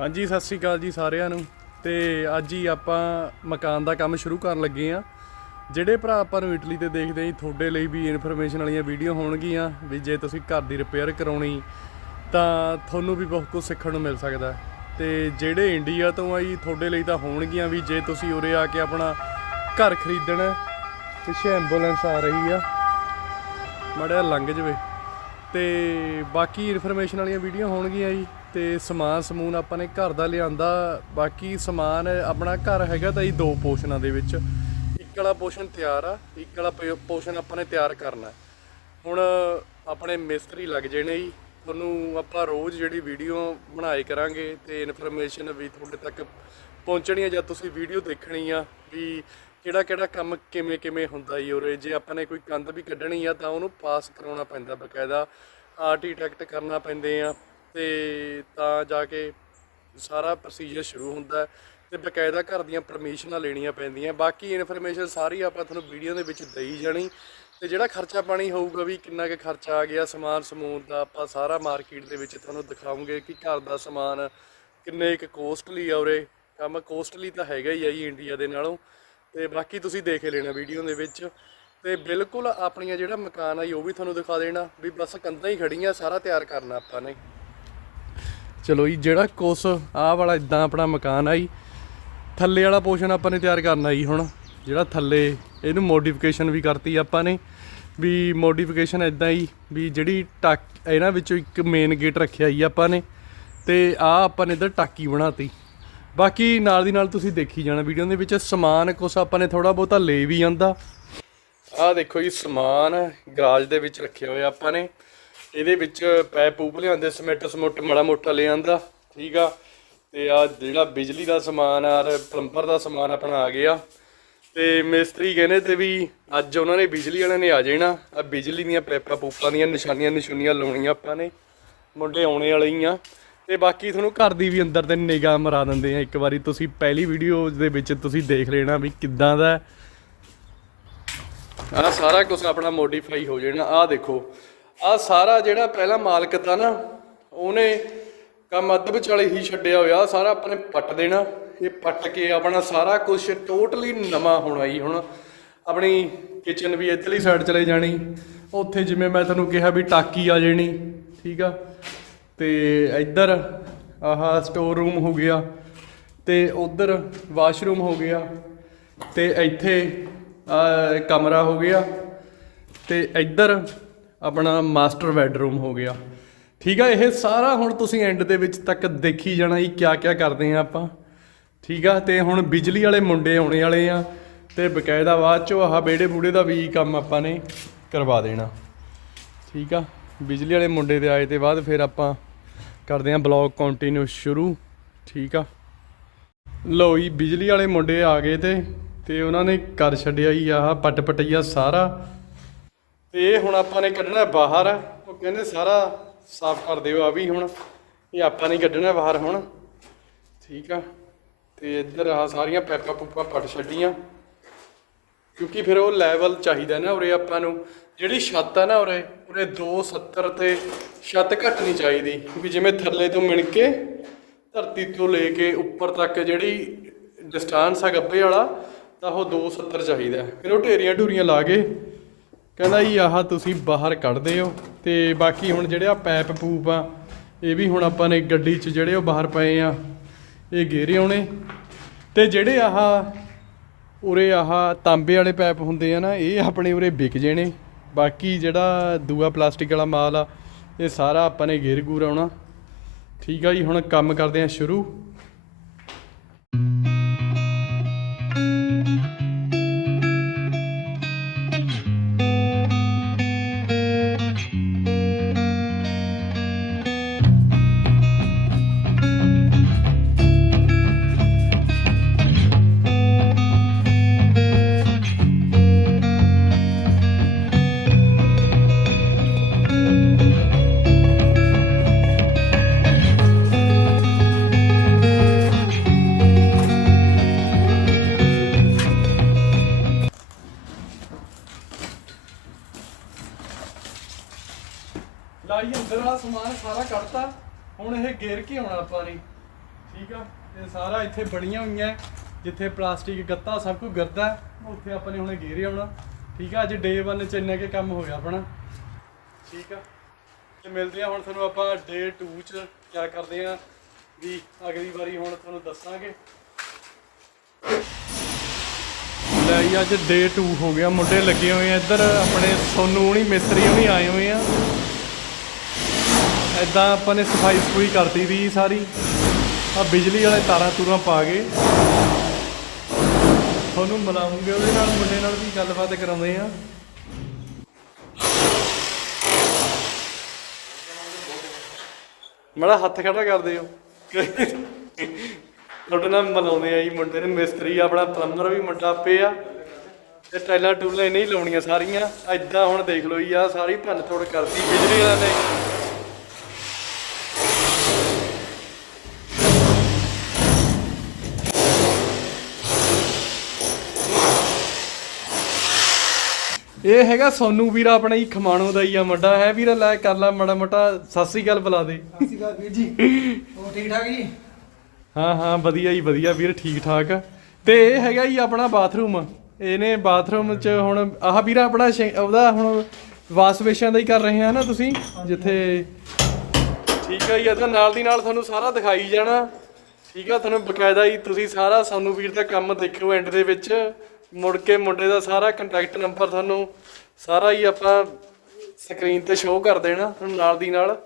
ਹਾਂਜੀ, ਸਤਿ ਸ੍ਰੀ ਅਕਾਲ ਜੀ ਸਾਰਿਆਂ ਨੂੰ। ਤੇ ਅੱਜ ਹੀ ਆਪਾਂ ਮਕਾਨ ਦਾ ਕੰਮ ਸ਼ੁਰੂ ਕਰਨ ਲੱਗੇ ਆ ਜਿਹੜੇ ਭਰਾ ਆਪਾਂ ਨੂੰ ਇਟਲੀ ਤੇ ਦੇਖਦੇ ਜੀ, ਤੁਹਾਡੇ ਲਈ ਵੀ ਇਨਫੋਰਮੇਸ਼ਨ ਵਾਲੀਆਂ ਵੀਡੀਓ ਹੋਣਗੀਆਂ, ਵੀ ਜੇ ਤੁਸੀਂ ਘਰ ਦੀ ਰਿਪੇਅਰ ਕਰਾਉਣੀ, ਤਾਂ ਤੁਹਾਨੂੰ ਵੀ ਬਹੁਤ ਕੁਝ ਸਿੱਖਣ ਨੂੰ ਮਿਲ ਸਕਦਾ। ਹੈ। ਤੇ ਜਿਹੜੇ ਇੰਡੀਆ ਤੋਂ ਆਈ ਤੁਹਾਡੇ ਲਈ ਤਾਂ ਹੋਣਗੀਆਂ ਵੀ, ਜੇ ਤੁਸੀਂ ਉਰੇ ਆ ਕੇ ਆਪਣਾ ਘਰ ਖਰੀਦਣਾ ਪਿੱਛੇ ਐਂਬੂਲੈਂਸ ਆ ਰਹੀ ਆ। ਮੜਿਆ ਲੰਘ ਜਵੇ। ਤੇ ਬਾਕੀ ਇਨਫੋਰਮੇਸ਼ਨ ਵਾਲੀਆਂ ਵੀਡੀਓ ਹੋਣਗੀਆਂ ਜੀ, ਤੇ ਸਮਾਨ ਸਮੂਨ ਆਪਾਂ ਨੇ ਘਰ ਦਾ ਲਿਆਂਦਾ, ਬਾਕੀ ਸਮਾਨ ਆਪਣਾ ਘਰ ਹੈਗਾ ਤਾਂ ਜੀ ਦੋ ਪੋਸ਼ਨਾਂ ਦੇ ਵਿੱਚ। ਇੱਕ ਵਾਲਾ ਪੋਸ਼ਨ ਤਿਆਰ ਆ, ਇੱਕ ਵਾਲਾ ਪੋਸ਼ਨ ਆਪਾਂ ਨੇ ਤਿਆਰ ਕਰਨਾ। ਹੁਣ ਆਪਣੇ ਮਿਸਤਰੀ ਲੱਗ ਜਾਣੇ ਜੀ ਤੁਹਾਨੂੰ ਆਪਾਂ ਰੋਜ਼ ਜਿਹੜੀ ਵੀਡੀਓ ਬਣਾਏ ਕਰਾਂਗੇ ਤੇ ਇਨਫੋਰਮੇਸ਼ਨ ਵੀ ਤੁਹਾਡੇ ਤੱਕ ਪਹੁੰਚਣੀ ਆ ਜਾਂ ਤੁਸੀਂ ਵੀਡੀਓ ਦੇਖਣੀ ਆ ਵੀ ਕਿਹੜਾ ਕਿਹੜਾ ਕੰਮ ਕਿਵੇਂ ਕਿਵੇਂ ਹੁੰਦਾ ਜੀ ਉਰੇ? ਜੇ ਆਪਾਂ ਨੇ ਕੋਈ ਕੰਧ ਵੀ ਕੱਢਣੀ ਆ ਤਾਂ ਉਹਨੂੰ ਪਾਸ ਕਰਾਉਣਾ ਪੈਂਦਾ ਬਕਾਇਦਾ। ਆਰਟੀਟੈਕਟ ਕਰਨਾ ਪੈਂਦੇ ਆ ਤੇ ਤਾਂ ਜਾ ਕੇ ਸਾਰਾ ਪ੍ਰੋਸੀਜਰ ਸ਼ੁਰੂ ਹੁੰਦਾ ਹੈ ਤੇ ਬਕਾਇਦਾ ਘਰ ਦੀਆਂ ਪਰਮਿਸ਼ਨਾਂ ਲੈਣੀਆਂ ਪੈਂਦੀਆਂ। ਬਾਕੀ ਇਨਫੋਰਮੇਸ਼ਨ ਸਾਰੀ ਆਪਾਂ ਤੁਹਾਨੂੰ ਵੀਡੀਓ ਦੇ ਵਿੱਚ ਦੇਈ ਜਾਣੀ। ਤੇ ਜਿਹੜਾ ਖਰਚਾ ਪਾਣੀ ਹੋਊਗਾ ਵੀ ਕਿੰਨਾ ਕੁ ਖਰਚਾ ਆ ਗਿਆ ਸਮਾਨ ਸਮੂਨ ਦਾ, ਆਪਾਂ ਸਾਰਾ ਮਾਰਕੀਟ ਦੇ ਵਿੱਚ ਤੁਹਾਨੂੰ ਦਿਖਾਉਂਗੇ ਕਿ ਘਰ ਦਾ ਸਮਾਨ ਕਿੰਨੇ ਕੁ ਕੋਸਟਲੀ ਆ ਉਰੇ। ਕੰਮ ਕੋਸਟਲੀ ਤਾਂ ਹੈਗਾ ਹੀ ਆ ਜੀ ਇੰਡੀਆ ਦੇ ਨਾਲੋਂ। ਤੇ ਬਾਕੀ ਤੁਸੀਂ ਦੇਖ ਹੀ ਲੈਣਾ ਵੀਡੀਓ ਦੇ ਵਿੱਚ। ਤੇ ਬਿਲਕੁਲ ਆਪਣੀਆਂ ਜਿਹੜਾ ਮਕਾਨ ਆਈ ਉਹ ਵੀ ਤੁਹਾਨੂੰ ਦਿਖਾ ਦੇਣਾ ਵੀ ਬਸ ਕੰਧਾਂ ਹੀ ਖੜੀਆਂ ਸਾਰਾ ਤਿਆਰ ਕਰਨਾ ਆਪਾਂ ਨੇ। ਚਲੋ ਜੀ, ਜਿਹੜਾ ਕੁਛ ਆਹ ਵਾਲਾ ਇਦਾਂ ਆਪਣਾ ਮਕਾਨ ਆਈ ਥੱਲੇ ਵਾਲਾ ਪੋਰਸ਼ਨ ਆਪਾਂ ਨੇ ਤਿਆਰ ਕਰਨਾ ਜੀ ਹੁਣ, ਜਿਹੜਾ ਥੱਲੇ, ਇਹਨੂੰ ਮੋਡੀਫਿਕੇਸ਼ਨ ਵੀ ਕਰਤੀ ਆਪਾਂ ਨੇ, ਵੀ ਮੋਡੀਫਿਕੇਸ਼ਨ ਇਦਾਂ ਹੀ ਵੀ ਜਿਹੜੀ ਟੱਕ, ਇਹਨਾਂ ਵਿੱਚੋਂ ਇੱਕ ਮੇਨ ਗੇਟ ਰੱਖਿਆ ਜੀ ਆਪਾਂ ਨੇ, ਤੇ ਆ ਆਪਾਂ ਨੇ ਇਧਰ ਟਾਕੀ ਬਣਾਤੀ। ਬਾਕੀ ਨਾਲ ਦੀ ਨਾਲ ਤੁਸੀਂ ਦੇਖੀ ਜਾਣਾ ਵੀਡੀਓ ਦੇ ਵਿੱਚ, ਸਮਾਨ ਕੁਛ ਆਪਾਂ ਨੇ ਥੋੜਾ ਬਹੁਤਾ ਲੈ ਵੀ ਜਾਂਦਾ ਆਹ ਦੇਖੋ ਜੀ, ਸਮਾਨ ਗਰਾਜ ਦੇ ਵਿੱਚ ਰੱਖਿਆ ਹੋਇਆ ਆਪਾਂ ਨੇ। ਇਹਦੇ ਵਿੱਚ ਪੈਪ ਪੂਪ ਲਿਆਂਦੇ, ਸਮਿੰਟ ਸਮੁੱਟ ਮਾੜਾ ਮੋਟਾ ਲੈ ਆਂਦਾ, ਠੀਕ ਆ। ਤੇ ਆ ਜਿਹੜਾ ਬਿਜਲੀ ਦਾ ਸਮਾਨ ਆ ਪਲੰਬਰ ਦਾ ਸਮਾਨ ਆਪਣਾ ਆ ਗਿਆ। ਤੇ ਮਿਸਤਰੀ ਕਹਿੰਦੇ ਤੇ ਵੀ ਅੱਜ ਉਹਨਾਂ ਨੇ ਬਿਜਲੀ ਵਾਲਿਆਂ ਨੇ ਆ ਜਾਣਾ। ਆ ਬਿਜਲੀ ਦੀਆਂ ਪੈਪਾਂ ਪੂਪਾਂ ਦੀਆਂ ਨਿਸ਼ਾਨੀਆਂ ਨਿਸ਼ੂਨੀਆਂ ਲਾਉਣੀਆਂ ਆਪਾਂ ਨੇ। ਮੁੰਡੇ ਆਉਣੇ ਵਾਲੇ ਹੀ ਆ। ਤੇ ਬਾਕੀ ਤੁਹਾਨੂੰ ਘਰ ਦੀ ਵੀ ਅੰਦਰ ਤੇ ਨਿਗਾਹ ਮਰਾ ਦਿੰਦੇ ਆ। ਇੱਕ ਵਾਰੀ ਤੁਸੀਂ ਪਹਿਲੀ ਵੀਡੀਓ ਦੇ ਵਿੱਚ ਤੁਸੀਂ ਦੇਖ ਲੈਣਾ ਵੀ ਕਿੱਦਾਂ ਦਾ ਹੈ। ਆ ਸਾਰਾ ਕੁਝ ਆਪਣਾ ਮੋਡੀਫਾਈ ਹੋ ਜਾਣਾ। ਆ ਦੇਖੋ ਆ ਸਾਰਾ ਜਿਹੜਾ ਪਹਿਲਾ ਮਾਲਕ ਤਾਂ ਨਾ, ਉਹਨੇ ਕੰਮ ਅੱਧ ਵਿਚਾਲੇ ਹੀ ਛੱਡਿਆ ਹੋਇਆ। ਸਾਰਾ ਆਪਣੇ ਪੱਟ ਦੇਣਾ ਇਹ ਪੱਟ ਕੇ ਆਪਣਾ ਸਾਰਾ ਕੁਝ ਟੋਟਲੀ ਨਵਾਂ ਹੋਣਾ ਜੀ ਹੁਣ। ਆਪਣੀ ਕਿਚਨ ਵੀ ਇੱਧਰਲੀ ਸਾਈਡ ਚਲੇ ਜਾਣੀ। ਉੱਥੇ ਜਿਵੇਂ ਮੈਂ ਤੁਹਾਨੂੰ ਕਿਹਾ ਵੀ ਟਾਕੀ ਆ ਜਾਣੀ, ਠੀਕ ਆ? ਤੇ ਇੱਧਰ ਆਹ ਸਟੋਰ ਰੂਮ ਹੋ ਗਿਆ ਤੇ ਉਧਰ ਵਾਸ਼ਰੂਮ ਹੋ ਗਿਆ ਤੇ ਇੱਥੇ ਕਮਰਾ ਹੋ ਗਿਆ ਤੇ ਇੱਧਰ ਆਪਣਾ ਮਾਸਟਰ ਬੈਡਰੂਮ ਹੋ ਗਿਆ। ਠੀਕ ਆ, ਇਹ ਸਾਰਾ ਹੁਣ ਤੁਸੀਂ ਐਂਡ ਦੇ ਵਿੱਚ ਤੱਕ ਦੇਖੀ ਜਾਣਾ ਜੀ ਕਿਆ ਕਿਆ ਕਰਦੇ ਆ ਆਪਾਂ। ਠੀਕ ਆ, ਤੇ ਹੁਣ ਬਿਜਲੀ ਵਾਲੇ ਮੁੰਡੇ ਆਉਣੇ ਵਾਲੇ ਆ ਤੇ ਬਕਾਇਦਾ ਬਾਅਦ ਚੋਂ ਆਹ ਬੇੜੇ ਬੂੜੇ ਦਾ ਵੀ ਕੰਮ ਆਪਾਂ ਨੇ ਕਰਵਾ ਦੇਣਾ। ਠੀਕ ਆ, ਬਿਜਲੀ ਵਾਲੇ ਮੁੰਡੇ ਦੇ ਆਏ ਤੇ ਬਾਅਦ ਫਿਰ ਆਪਾਂ ਕਰਦੇ ਆ ਬਲੌਗ ਕੰਟੀਨਿਊ ਸ਼ੁਰੂ, ਠੀਕ ਆ? ਲਓ ਜੀ, ਬਿਜਲੀ ਵਾਲੇ ਮੁੰਡੇ ਆ ਗਏ ਤੇ ਤੇ ਉਹਨਾਂ ਨੇ ਕਰ ਛੱਡਿਆ ਹੀ ਆਹ ਪੱਟ ਪਟਈਆ ਸਾਰਾ। ਤੇ ਇਹ ਹੁਣ ਆਪਾਂ ਨੇ ਕੱਢਣਾ ਬਾਹਰ, ਉਹ ਕਹਿੰਦੇ ਸਾਰਾ ਸਾਫ਼ ਕਰ ਦਿਓ, ਆ ਵੀ ਹੁਣ। ਇਹ ਆਪਾਂ ਨਹੀਂ ਕੱਢਣਾ ਬਾਹਰ ਹੁਣ, ਠੀਕ ਆ? ਤੇ ਇੱਧਰ ਆ ਸਾਰੀਆਂ ਪੈਪਾਂ ਪੂਪਾਂ ਪੱਟ ਛੱਡੀਆਂ। ਕਿਉਂਕਿ ਫਿਰ ਉਹ ਲੈਵਲ ਚਾਹੀਦਾ ਨਾ ਉਰੇ ਆਪਾਂ ਨੂੰ। ਜਿਹੜੀ ਛੱਤ ਆ ਨਾ ਉਰੇ ਉਰੇ 270 ਤੇ ਛੱਤ ਘੱਟ ਨਹੀਂ ਚਾਹੀਦੀ ਵੀ ਜਿਵੇਂ ਥੱਲੇ ਤੋਂ ਮਿਣ ਕੇ ਧਰਤੀ ਤੋਂ ਲੈ ਕੇ ਉੱਪਰ ਤੱਕ ਜਿਹੜੀ ਡਿਸਟੈਂਸ ਆ ਗੱਬੇ ਵਾਲਾ, ਤਾਂ ਉਹ 270 ਚਾਹੀਦਾ। ਫਿਰ ਉਹ ਢੇਰੀਆਂ ਢੂਰੀਆਂ ਲਾ ਕੇ ਕਹਿੰਦਾ ਜੀ, ਆਹ ਤੁਸੀਂ ਬਾਹਰ ਕੱਢਦੇ ਹੋ ਤੇ ਬਾਕੀ ਹੁਣ ਜਿਹੜੇ ਆ ਪੈਪ ਪੂਪ ਆ, ਇਹ ਵੀ ਹੁਣ ਆਪਾਂ ਨੇ ਗੱਡੀ 'ਚ ਜਿਹੜੇ ਉਹ ਬਾਹਰ ਪਏ ਆ, ਇਹ ਗੇਰੇ ਆਉਣੇ ਤੇ ਜਿਹੜੇ ਆਹ ਉਰੇ ਆਹ ਤਾਂਬੇ ਵਾਲੇ ਪੈਪ ਹੁੰਦੇ ਆ ਨਾ, ਇਹ ਆਪਣੇ ਉਰੇ ਵਿਕ ਜਣੇ। ਬਾਕੀ ਜਿਹੜਾ ਦੂਆ ਪਲਾਸਟਿਕ ਵਾਲਾ ਮਾਲ ਆ, ਇਹ ਸਾਰਾ ਆਪਾਂ ਨੇ ਗੇਰ ਗੂਰ ਆਉਣਾ। ਠੀਕ ਆ ਜੀ, ਹੁਣ ਕੰਮ ਕਰਦੇ ਆ ਸ਼ੁਰੂ। ਆ ਇਹ ਸਾਰਾ ਇੱਥੇ ਬਣੀਆਂ ਹੋਈਆਂ ਜਿੱਥੇ ਪਲਾਸਟਿਕ, ਗੱਤਾ ਸਭ ਕੁਝ ਗਰਦਾ ਉੱਥੇ ਆਪਾਂ ਨੇ ਹੁਣੇ ਗੇਰੇ ਆਉਣਾ। ਠੀਕ ਆ, ਅੱਜ ਡੇ 1 ਚ ਇੰਨਾ ਕੇ ਕੰਮ ਹੋ ਗਿਆ ਆਪਣਾ। ਠੀਕ ਆ। ਤੇ ਮਿਲਦੇ ਆ ਹੁਣ ਤੁਹਾਨੂੰ ਆਪਾਂ ਡੇ 2 ਚ ਕਿਆ ਕਰਦੇ ਆ ਵੀ ਅਗਲੀ ਵਾਰੀ ਹੁਣ ਤੁਹਾਨੂੰ ਦੱਸਾਂਗੇ। ਲੈ ਜੀ, ਅੱਜ ਡੇ 2 ਹੋ ਗਿਆ, ਮੁੰਡੇ ਲੱਗੇ ਹੋਏ ਆ ਇੱਧਰ, ਆਪਣੇ ਸੋਨੂ ਹੁਣੀ, ਮਿਸਤਰੀ ਹੁਣੀ ਆਏ ਹੋਏ ਆ। ਐਦਾਂ ਆਪਾਂ ਨੇ ਸਫ਼ਾਈ ਸਫੂਈ ਕਰਤੀ ਦੀ ਸਾਰੀ। ਆ ਬਿਜਲੀ ਵਾਲੇ ਤਾਰਾਂ ਤੂਰਾਂ ਪਾ ਕੇ ਤੁਹਾਨੂੰ ਮਿਲਾਉਂਗੇ, ਉਹਦੇ ਨਾਲ ਮੁੰਡੇ ਨਾਲ ਵੀ ਗੱਲਬਾਤ ਕਰਾਉਂਦੇ ਆ। ਮੜਾ ਹੱਥ ਖੜਾ ਕਰਦੇ ਹੋ। ਤੁਹਾਡੇ ਨਾਲ ਮਿਲਾਉਂਦੇ ਆ ਜੀ ਮੁੰਡੇ ਨੇ, ਮਿਸਤਰੀ ਆਪਣਾ ਪਲੰਬਰ ਵੀ ਮੁੰਡਾ ਪੇ ਆ। ਤੇ ਟਾਈਲਾਂ ਟੂਲਾਂ ਨਹੀਂ ਲਾਉਣੀਆਂ ਸਾਰੀਆਂ ਐਦਾਂ ਹੁਣ ਦੇਖ ਲਓ ਜੀ ਆ ਸਾਰੀ ਭੰਨ ਤੋੜ ਕਰਤੀ ਬਿਜਲੀ ਵਾਲਿਆਂ ਨੇ। ਇਹ ਹੈਗਾ ਸੋਨੂ ਵੀਰ ਆਪਣਾ ਹੀ ਖਮਾਣੋ ਦਾ ਹੀ ਆ ਮੁੰਡਾ। ਹੈ ਵੀਰ ਲੈ ਕਰ ਲਾ ਮਾੜਾ ਮੋਟਾ। ਸਤਿ ਸ੍ਰੀ ਅਕਾਲ ਬੁਲਾ ਦੇ। ਸਤਿ ਸ਼੍ਰੀ ਅਕਾਲ ਵੀਰ ਜੀ। ਹੋਰ ਠੀਕ ਠਾਕ ਜੀ? ਹਾਂ ਹਾਂ ਵਧੀਆ ਹੀ ਵਧੀਆ ਵੀਰ ਠੀਕ ਠਾਕ। ਤੇ ਇਹ ਹੈਗਾ ਹੀ ਆਪਣਾ ਬਾਥਰੂਮ। ਇਹਨੇ ਬਾਥਰੂਮ ਚ ਹੁਣ ਆਹ ਵੀਰ ਆਪਣਾ ਉਹਦਾ ਹੁਣ ਵਾਸ਼ ਵੇਸ਼ਾਂ ਦਾ ਹੀ ਕਰ ਰਹੇ ਆ ਨਾ ਤੁਸੀਂ ਜਿੱਥੇ ਠੀਕ ਹੈ ਜੀ ਇਹਦਾ ਨਾਲ ਦੀ ਨਾਲ ਤੁਹਾਨੂੰ ਸਾਰਾ ਦਿਖਾਈ ਜਾਣਾ। ਠੀਕ ਆ ਤੁਹਾਨੂੰ ਬਕਾਇਦਾ ਹੀ ਤੁਸੀਂ ਸਾਰਾ ਸਾਨੂੰ ਵੀਰ ਦਾ ਕੰਮ ਦੇਖਿਓ ਐਂਡ ਦੇ ਵਿੱਚ। ਮੁੜ ਕੇ ਮੁੰਡੇ ਦਾ ਸਾਰਾ ਕੰਟੈਕਟ ਨੰਬਰ ਤੁਹਾਨੂੰ ਸਾਰਾ ਹੀ ਆਪਾਂ ਸਕਰੀਨ ਤੇ ਸ਼ੋਅ ਕਰ ਦੇਣਾ ਤੁਹਾਨੂੰ ਨਾਲ ਦੀ ਨਾਲ।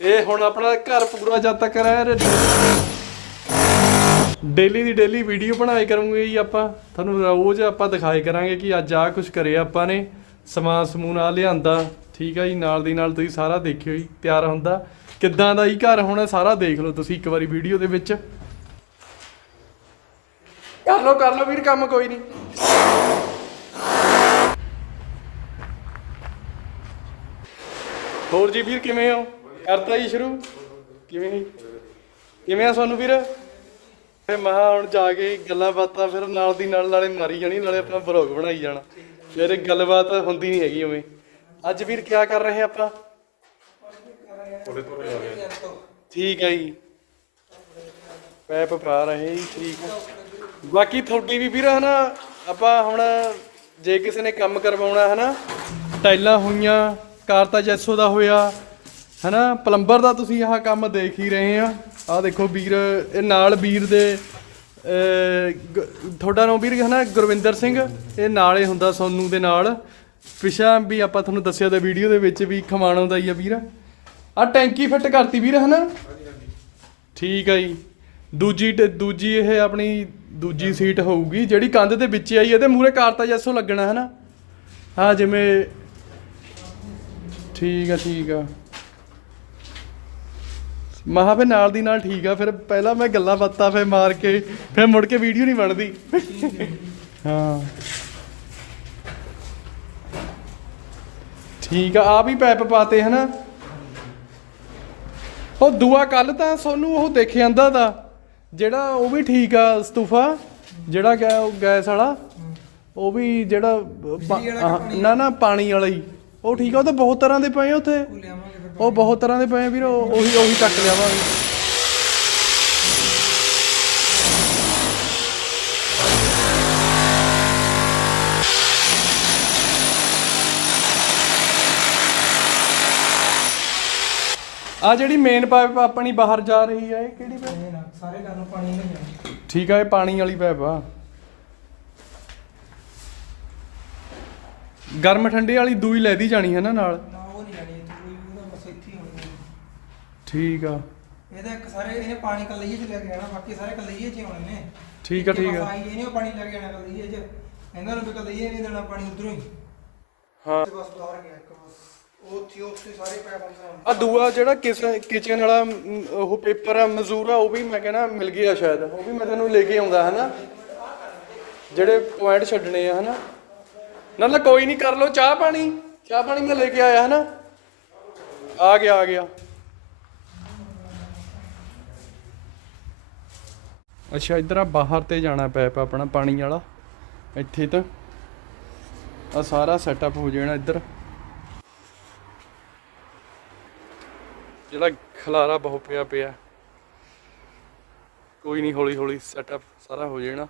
ਇਹ ਹੁਣ ਆਪਣਾ ਘਰ ਪੂਰਾ ਜਦ ਤੱਕ ਰਹਿ ਡੇਲੀ ਦੀ ਡੇਲੀ ਵੀਡੀਓ ਬਣਾਏ ਕਰੂੰਗੇ ਜੀ ਆਪਾਂ। ਤੁਹਾਨੂੰ ਰੋਜ਼ ਆਪਾਂ ਦਿਖਾਏ ਕਰਾਂਗੇ ਕਿ ਅੱਜ ਆਹ ਕੁਝ ਕਰਿਆ ਆਪਾਂ ਨੇ, ਸਮਾਨ ਸਮੂਨ ਆ ਲਿਆਂਦਾ। ਠੀਕ ਆ ਜੀ, ਨਾਲ ਦੀ ਨਾਲ ਤੁਸੀਂ ਸਾਰਾ ਦੇਖਿਓ ਜੀ, ਤਿਆਰ ਹੁੰਦਾ। ਕਿੱਦਾਂ ਦਾ ਹੀ ਘਰ ਹੋਣਾ, ਸਾਰਾ ਦੇਖ ਲਓ ਤੁਸੀਂ ਇੱਕ ਵਾਰੀ ਵੀਡੀਓ ਦੇ ਵਿੱਚ। ਕਰ ਲੋ ਕਰ ਲਓ ਵੀਰ, ਕੰਮ ਕੋਈ ਨਹੀਂ। ਹੋਰ ਜੀ ਵੀਰ, ਕਿਵੇਂ ਹੋ? ਕਰਤਾ ਜੀ ਸ਼ੁਰੂ? ਕਿਵੇਂ ਨਹੀਂ ਕਿਵੇਂ ਆ ਤੁਹਾਨੂੰ ਵੀਰ? ਫੇ ਮਹਾ ਹੁਣ ਜਾ ਕੇ ਗੱਲਾਂ ਬਾਤਾਂ ਫਿਰ ਨਾਲ ਦੀ ਨਾਲ, ਨਾਲੇ ਮਾਰੀ ਜਾਣੀ, ਨਾਲੇ ਆਪਣਾ ਬਲੌਗ ਬਣਾਈ ਜਾਣਾ। ਫਿਰ ਇਹ ਗੱਲਬਾਤ ਹੁੰਦੀ ਨਹੀਂ ਹੈਗੀ ਉਵੇਂ। ਅੱਜ ਵੀਰ ਕੀ ਕਰ ਰਹੇ ਆਪਾਂ? ਠੀਕ ਹੈ ਜੀ। ਪੈਪ ਪਾ ਰਹੇ ਜੀ, ਠੀਕ ਹੈ ਬਾਕੀ ਤੁਹਾਡੀ ਵੀ ਵੀਰ ਹਨਾ ਆਪਾਂ ਹੁਣ ਜੇ ਕਿਸੇ ਨੇ ਕੰਮ ਕਰਵਾਉਣਾ ਹਨਾ ਟਾਈਲਾਂ ਹੋਈਆਂ ਕਾਰ ਤਾਂ ਜੈਸੋ ਦਾ ਹੋਇਆ ਹਨਾ ਪਲੰਬਰ ਦਾ ਤੁਸੀਂ ਆਹ ਕੰਮ ਦੇਖ ਹੀ ਰਹੇ ਆ। ਆਹ ਦੇਖੋ ਵੀਰ ਇਹ ਨਾਲ ਵੀਰ ਦੇ ਤੁਹਾਡਾ ਨਾਮ ਵੀਰ ਹਨਾ ਗੁਰਵਿੰਦਰ ਸਿੰਘ ਇਹ ਨਾਲ ਹੀ ਹੁੰਦਾ ਸੋਨੂ ਦੇ ਨਾਲ। ਪਿਛਾ ਵੀ ਆਪਾਂ ਤੁਹਾਨੂੰ ਦੱਸਿਆ ਤਾਂ ਵੀਡੀਓ ਦੇ ਵਿੱਚ ਵੀ ਖਮਾਣੋਂ ਦਾ ਹੀ ਆ ਵੀਰ। ਆ ਟੈਂਕੀ ਫਿੱਟ ਕਰਤੀ ਵੀਰ ਹਨਾ? ਠੀਕ ਆ ਜੀ। ਦੂਜੀ ਟ- ਦੂਜੀ ਇਹ ਆਪਣੀ ਦੂਜੀ ਸੀਟ ਹੋਊਗੀ, ਜਿਹੜੀ ਕੰਧ ਦੇ ਵਿੱਚ ਆਈ, ਇਹਦੇ ਮੂਹਰੇ ਕਾਰਤਾ ਜੈਸੋ ਲੱਗਣਾ ਹੈ ਨਾ ਹਾਂ, ਜਿਵੇਂ ਠੀਕ ਆ ਠੀਕ ਆ। ਮਹਾ ਫੇ ਨਾਲ ਦੀ ਨਾਲ ਠੀਕ ਆ, ਫਿਰ ਪਹਿਲਾਂ ਮੈਂ ਗੱਲਾਂ ਬਾਤਾਂ ਫੇ ਮਾਰ ਕੇ, ਫਿਰ ਮੁੜ ਕੇ ਵੀਡੀਓ ਨਹੀਂ ਬਣਦੀ। ਹਾਂ। ਠੀਕ ਆ ਆ ਵੀ ਪੈਪ ਪਾਤੇ, ਹਨਾ? ਉਹ ਦੂਆ ਕੱਲ ਤਾਂ ਸੋਨੂੰ ਉਹ ਦੇਖ ਜਾਂਦਾ ਦਾ ਜਿਹੜਾ ਉਹ ਵੀ ਠੀਕ ਆ ਸਤੂਫਾ ਜਿਹੜਾ ਗਿਆ ਉਹ ਗੈਸ ਵਾਲਾ ਉਹ ਵੀ ਜਿਹੜਾ ਹਾਂ, ਨਾ ਨਾ ਪਾਣੀ ਵਾਲਾ ਹੀ। ਉਹ ਠੀਕ ਆ ਉਹ ਤਾਂ ਬਹੁਤ ਤਰ੍ਹਾਂ ਦੇ ਪਏ ਆ ਉੱਥੇ। ਉਹ ਬਹੁਤ ਤਰ੍ਹਾਂ ਦੇ ਪਏ ਆ ਵੀਰ ਉਹ- ਉਹੀ ਉਹੀ ਚੱਕ ਲਿਆਵਾਂਗੇ। ਆ ਜਿਹੜੀ ਮੇਨ ਪਾਈਪ ਆਪਣੀ ਬਾਹਰ ਜਾ ਰਹੀ ਹੈ ਇਹ ਕਿਹੜੀ ਪਾਈਪ ਇਹ ਨਾ ਸਾਰੇ ਘਰ ਨੂੰ ਪਾਣੀ ਨਹੀਂ ਜਾਣਾ ਠੀਕ ਆ ਇਹ ਪਾਣੀ ਵਾਲੀ ਪਾਈਪ ਆ। ਗਰਮ ਠੰਡੇ ਵਾਲੀ ਦੂਈ ਲੈਦੀ ਜਾਣੀ ਹੈ ਨਾ ਨਾਲ? ਨਾ ਉਹ ਨਹੀਂ ਜਾਣੀ ਕੋਈ ਉਹਦਾ ਬਸ ਇੱਥੇ ਹੀ ਹੋਣੀ। ਠੀਕ ਆ। ਇਹਦਾ ਇੱਕ ਸਾਰੇ ਇਹਨੇ ਪਾਣੀ ਕੱਲਈਏ ਚ ਲੈ ਕੇ ਆਣਾ ਬਾਕੀ ਸਾਰੇ ਕੱਲਈਏ ਚ ਹੀ ਹੋਣੇ ਨੇ। ਠੀਕ ਆ ਠੀਕ ਆ। ਆਈ ਇਹਨੇ ਉਹ ਪਾਣੀ ਲੈ ਕੇ ਆਣਾ ਕੱਲਈਏ ਚ। ਇਹਨਾਂ ਨੂੰ ਵੀ ਕੱਲਈਏ ਨਹੀਂ ਦੇਣਾ ਪਾਣੀ ਉਧਰੋਂ ਹੀ। ਹਾਂ। ਬਸ ਬਾਹਰ ਗਿਆ ਇੱਕ ਬਸ। ਉਹ ਥੀ ਸਾਰੇ ਪੈਪ ਆ ਦੂਆ ਜਿਹੜਾ ਕਿਚਨ ਵਾਲਾ ਮ, ਉਹ ਪੇਪਰ ਆ ਮਜ਼ਦੂਰ ਆ ਉਹ ਵੀ ਮੈਂ ਕਹਿੰਦਾ ਮਿਲ ਗਿਆ ਸ਼ਾਇਦ। ਉਹ ਵੀ ਮੈਂ ਤੈਨੂੰ ਲੈ ਕੇ ਆਉਂਦਾ ਹਨਾ? ਜਿਹੜੇ ਪੁਆਇੰਟ ਛੱਡਣੇ ਆ ਹਨਾ? ਨਾ ਨਾ ਕੋਈ ਨਹੀਂ ਕਰ ਲੋ ਚਾਹ ਪਾਣੀ। ਚਾਹ ਪਾਣੀ ਮੈਂ ਲੈ ਕੇ ਆਇਆ ਹਨਾ? ਆ ਗਿਆ ਆ ਗਿਆ। ਅੱਛਾ ਇਧਰ ਆ ਬਾਹਰ ਤੇ ਜਾਣਾ ਪੈਪ ਆਪਣਾ ਪਾਣੀ ਵਾਲਾ। ਇੱਥੇ ਤਾਂ ਆ ਸਾਰਾ ਸੈਟਅਪ ਹੋ ਜਾਣਾ ਇੱਧਰ। ਜਿਹੜਾ ਖਲਾਰਾ ਬਹੁਤ ਪਿਆ ਪਿਆ। ਕੋਈ ਨਹੀਂ ਹੌਲੀ ਹੌਲੀ ਸੈਟਅਪ ਸਾਰਾ ਹੋ ਜਾਣਾ